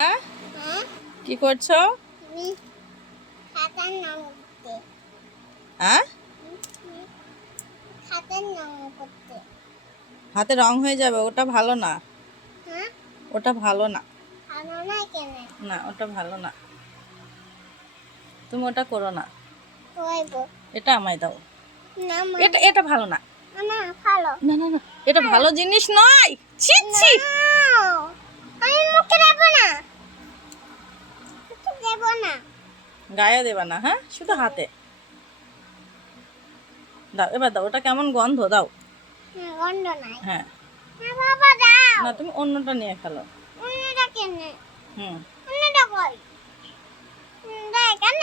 হ্যাঁ? কি করছ? হ্যাঁ? হাতে রং হয়ে যাবে ওটা ভালো না। হ্যাঁ? ওটা ভালো না। না না ওটা ভালো না। তুমি ওটা করো না। এটা আমায় দাও। এটা এটা ভালো না। না না না না এটা ভালো জিনিস নয়। ছি ছি। না। গায়ে দেবা না হ্যাঁ? শুধু হাতে। দাও এবার দাও ওটা কেমন গন্ধ দাও। হ্যাঁ, গন্ধ নাই। হ্যাঁ। না বাবা দাও। না তুমি অন্যটা নিয়ে খেলো অন্যটা কেন। হুম। অন্যটা কই? দেখ কেন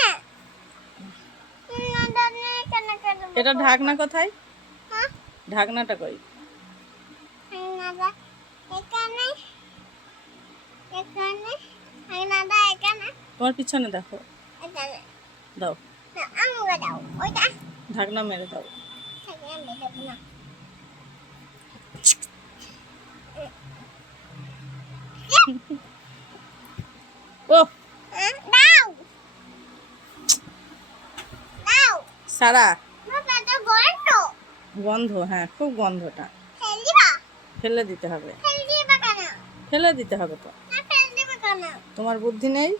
অন্যটা নেই কেন কেন এটা ঢাকনা কোথায়? হ্যাঁ? ঢাকনাটা কই? এখানে এখানে। এখানে তোমার পিছনে দেখো। দাও। ঢাকনা মেরে দাও। ও। সারা। গন্ধ হ্যাঁ খুব গন্ধটা। ফেলে দিতে হবে। ফেল দিতে হবে তো। তোমার বুদ্ধি নেই?